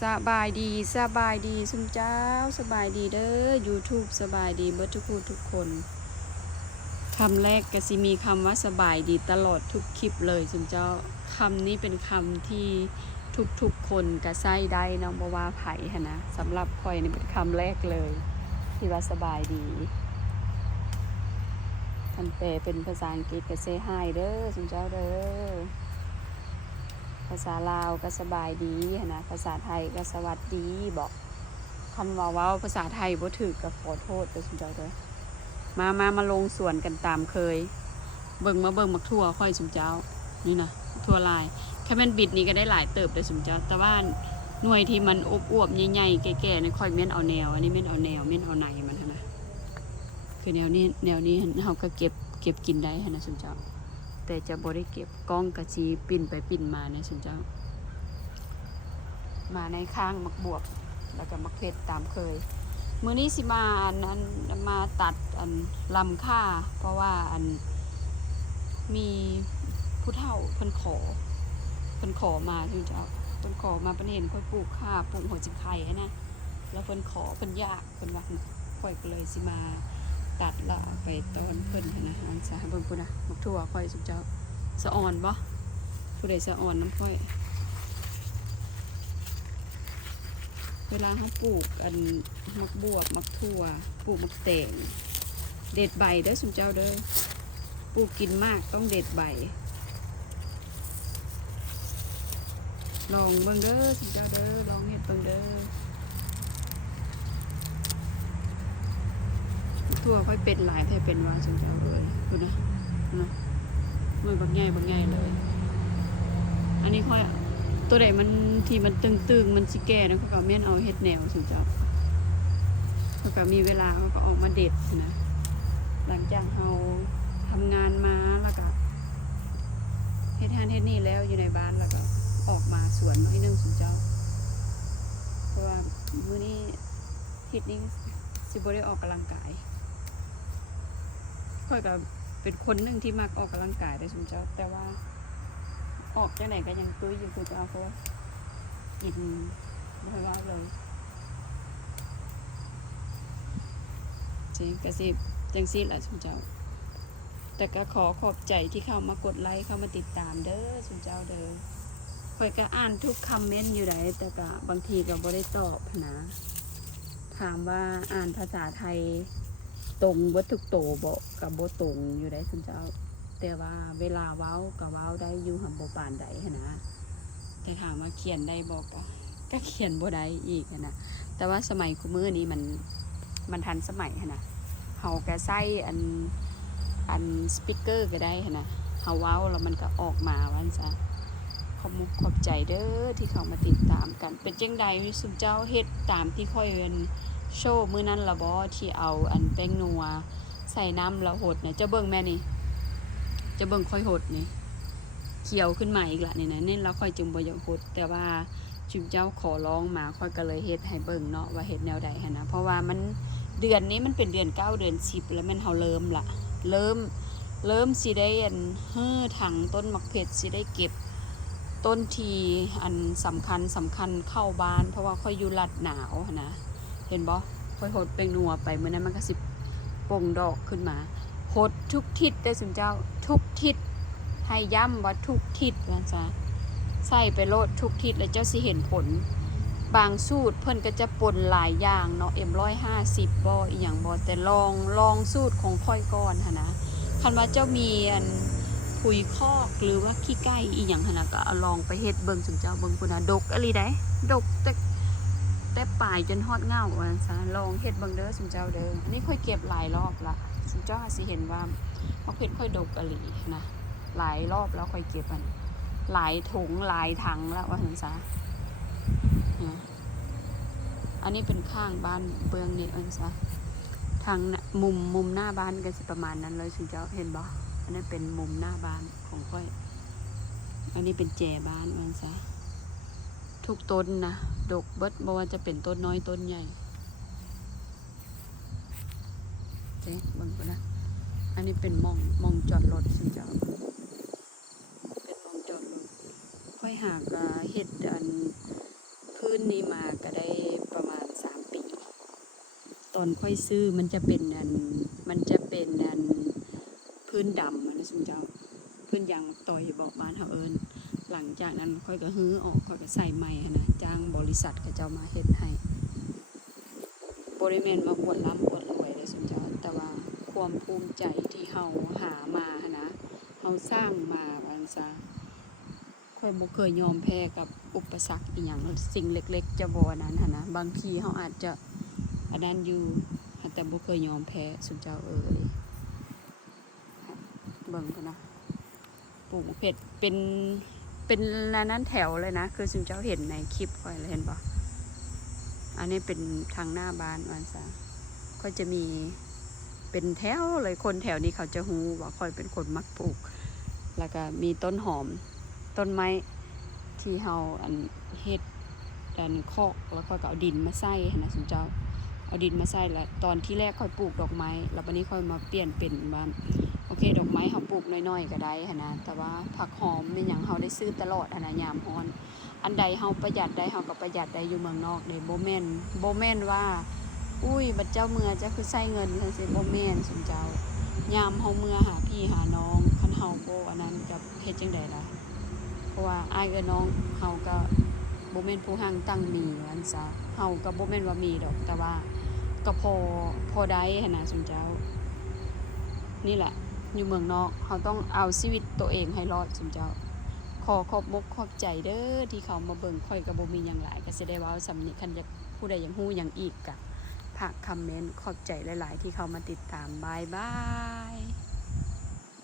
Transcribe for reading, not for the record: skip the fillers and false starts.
สบายดีสบายดีซุมเจ้าสบายดีเด้อ YouTube สบายดีเบิดทุกผู้ทุกคนคำแรกก็สิมีคำว่าสบายดีตลอดทุกคลิปเลยซุมเจ้าคำนี้เป็นคำที่ทุกคนก็ใช้ได้นะบ่ว่าไผหั่นนะสำหรับข่อยนี่เป็นคำแรกเลยที่ว่าสบายดีคันแปลเป็นภาษาอังกฤษก็ say hi เด้อซุมเจ้าเด้อภาษาลาวก็สบายดีนะภาษาไทยก็สวัสดีบอกคันว่าเว้าภาษาไทยบ่ถูกก็ขอโทษเด้อซุมเจ้าเด้อมาลงสวนกันตามเคยเบิ่งมักทั่วค่อยซุมเจ้านี่นะทั่วลายแค่แม่นบิดนี่ก็ได้หลายเติบเด้อซุมเจ้าแต่ว่าหน่วยที่มันอวบๆใหญ่ๆแก่ๆนี่ค่อยแม่นเอาแนวอันนี้แม่นเอาแนวแม่นเอาในมันหั่นนะคือแนวนี้เฮาก็เก็บกินได้หั่นนะซุมเจ้าแต่จะบ่ได้เก็บกล้องกะจีปิ่นไปปิ่นมานะซุมเจ้ามาในข้างมักบวบแล้วก็มักเพชรตามเคยมื้อนี้สิมามาตัดลำค่าเพราะว่ามีผู้เฒ่าเพิ่นขอมาซุมเจ้าเพิ่นขอมาเพิ่นเห็นค่อยปลูกข่าปลูกหัวจิงไข่นะแล้วเพิ่นขอเพิ่นอยากเพิ่นว่าค่อยก็เลยสิมาตัดละไปตอนเพิ่นนะอันซะเบิ่งพุ่นน่ะมักทั่วค่อยซุมเจ้าสะอ่อนบ่ผู้ใดสะอ่อนน้ำค่อยเวลาเขาปลูกมักบวบมักทั่วปลูกมักแตงเด็ดใบเด้อซุมเจ้าเด้อปลูกกินมากต้องเด็ดใบลองเบิ่งเด้อซุมเจ้าเด้อลองเฮ็ดเบิ่งเด้อทั่วค่อยเป็นหลายแท้เป็นว่าซุมเจ้าเลยดูนะมันบักใหญ่เลยอันนี้ค่อยตัวใดมันที่มันตึงมันสิแก่นะเขาก็แม่นเอาเฮ็ดแนวซุมเจ้าเขาก็มีเวลาเขาก็ออกมาเด็ดนะหลังจากเราทำงานมาแล้วก็เฮ็ดนี่แล้วอยู่ในบ้านแล้วก็ออกมาสวนให้นึงซุมเจ้าเพราะว่ามื้อนี้ทิศนี้สิบ่ได้ออกกำลังกายค่อยก็เป็นคนนึงที่มักออกกำลังกายได้ซุมเจ้าแต่ว่าออกจังไหนก็ยังตุ้ยอยู่คือเจ้าเพราะกินบ่ค่อยว่าเลยจริงก็สิจังซี่แหละซุมเจ้าแต่ก็ขอบใจที่เข้ามากดไลค์เข้ามาติดตามเด้อซุมเจ้าเด้อข่อยก็อ่านทุกคอมเมนต์อยู่ได้แต่ก็บางทีก็บ่ได้ตอบนะถามว่าอ่านภาษาไทยตรงเบิดทุกโตบ่ก็บ่ตรงอยู่ได้ซุมเจ้าแต่ว่าเวลาเว้าก็เว้าได้อยู่หั่นบ่ปานใดหั้นนะแต่ถามว่าเขียนได้บ่ก็เขียนบ่ได้อีกนะแต่ว่าสมัยคุมื้อนี้มันทันสมัยหั่นนะเฮาก็ใช้สปีกเกอร์ก็ได้หั่นนะเฮาเว้าแล้วมันก็ออกมาว่าซั่นขอบใจเด้อที่เข้ามาติดตามกันเป็นจังใดซุมเจ้าเฮ็ดตามที่ค่อยโชว์มื้อนั้นล่ะบ่ที่เอาแป้งนัวใส่น้ำแล้วหดน่ะจะเบิ่งแม่นี่จะเบิ่งค่อยหดนี่เขียวขึ้นมาอีกละนี่นะนี่แล้วค่อยจึงบ่อยากหดแต่ว่าจุมเจ้าขอร้องมาค่อยก็เลยเฮ็ดให้เบิ่งเนาะว่าเฮ็ดแนวใดหั่นนะเพราะว่ามันเดือนนี้มันเป็นเดือน9เดือน10แล้วมันเฮาเริ่มสิได้ถังต้นมักเพชรสิได้เก็บต้นทีสำคัญเข้าบ้านเพราะว่าค่อยอยู่ลัดหนาวนะเห็นบ่ค่อยหดแป้งนัวไปมื้อนั้นมันก็สิป่งดอกขึ้นมาหดทุกทิศได้ซุมเจ้าทุกทิศให้ย้ำว่าทุกทิศว่าจ้ะใส่ไปโลดทุกทิศแล้วเจ้าสิเห็นผลบางสูตรเพิ่นก็จะปนหลายอย่างเนาะ M150 บ่อีหยังบ่แต่ลองสูตรของค่อยก่อนหั่นนะคันว่าเจ้ามีปุ๋ยคอกหรือว่าขี้ไก่อีหยังหั่นน่ะก็ลองไปเฮ็ดเบิ่งซุมเจ้าเบิ่งพุ่นน่ะดกอีหลีได้ดกแต่ปลายจนฮอดเงาว่าซะลองเฮ็ดเบิ่งเด้อซุมเจ้าเด้ออันนี้ค่อยเก็บหลายรอบละซุมเจ้าสิเห็นว่ามะเขือค่อยดกอีหลีนะหลายรอบแล้วค่อยเก็บหลายถุงหลายถังแล้วว่าซั่นซะอันนี้เป็นข้างบ้านเบืองนี่ว่าซั่นซะทางมุมหน้าบ้านก็สิประมาณนั้นเลยซุมเจ้าเห็นบ่อันนั้นเป็นมุมหน้าบ้านของค่อยอันนี้เป็นแจบ้านว่าซั่นซะทุกต้นนะดกเบิดบ่ว่าจะเป็นต้นน้อยต้นใหญ่เจ๊เบิ่งก่อนนะอันนี้เป็นมองจอดรถซุมเจ้าเป็นมองจอดรถค่อยหากเฮ็ดพื้นนี้ อนค่อยซื้อมันจะเป็นอันพื้นดำนะซุมเจ้าพื้นยางมักต่อยบอกบ้านเฮาเอิ้นหลังจากนั้นค่อยก็ฮื้อออกค่อยก็ใส่ใหม่หั้นนะจ้างบริษัทเขาเจ้ามาเฮ็ดให้บ่ได้แม่นว่าอวดร่ำอวดรวยเด้อซุมเจ้าแต่ว่าความภูมิใจที่เฮาหามาหั้นนะเฮาสร้างมาว่าจั่งซะค่อยบ่เคยยอมแพ้กับอุปสรรคอีหยังสิ่งเล็กๆจะบ่อันนั้นหั้นนะบางทีเฮาอาจจะอันนั้นอยู่แต่บ่เคยยอมแพ้ซุมเจ้าเอ่ยเบิ่งพุ่นนะปลูกเผ็ดเป็นนั้นแถวเลยนะคือซุมเจ้าเห็นในคลิปค่อยเลยเห็นบ่อันนี้เป็นทางหน้าบ้านว่าซะก็จะมีเป็นแถวเลยคนแถวนี้เขาจะฮู้ว่าค่อยเป็นคนมักปลูกแล้วก็มีต้นหอมต้นไม้ที่เฮาอันเฮ็ดดันคอกแล้วค่อยก็เอาดินมาใส่นะซุมเจ้าเอาดินมาใส่แล้วตอนที่แรกค่อยปลูกดอกไม้แล้ววันนี้ค่อยมาเปลี่ยนเป็นว่าโอเคดอกไม้เฮาปลูกน้อยๆก็ได้หั่นนะแต่ว่าผักหอมเป็นหยังเฮาได้ซื้อตลอดหั่นนะยามร้อนอันใดเฮาประหยัดได้เฮาก็ประหยัดได้อยู่เมืองนอกเด้บ่แม่นว่าอุ้ยบัดเจ้าเมือจะคือใช้เงินจังซี่บ่แม่นซุมเจ้ายามเฮาเมือหาพี่หาน้องคันเฮาบ่อันนั้นก็เฮ็ดจังได๋ล่ะเพราะว่าอ้ายกับน้องเฮาก็บ่แม่นผู้หั่งตั้งมีว่าซั่นซะเฮาก็บ่แม่นว่ามีดอกแต่ว่าก็พอได้หั่นน่ะซุมเจ้านี่แหละอยู่เมืองนอกเฮาต้องเอาชีวิตตัวเองให้รอดซุมเจ้าขอขอบอกขอบใจเด้อที่เขามาเบิ่งค่อยก็บ่มีหยังหลายก็สิได้เว้าสำนี้คันอยากผู้ใดอยากฮู้หยังอีกก็ฝากคอมเมนต์ขอบใจหลายๆที่เขามาติดตามบ๊ายบาย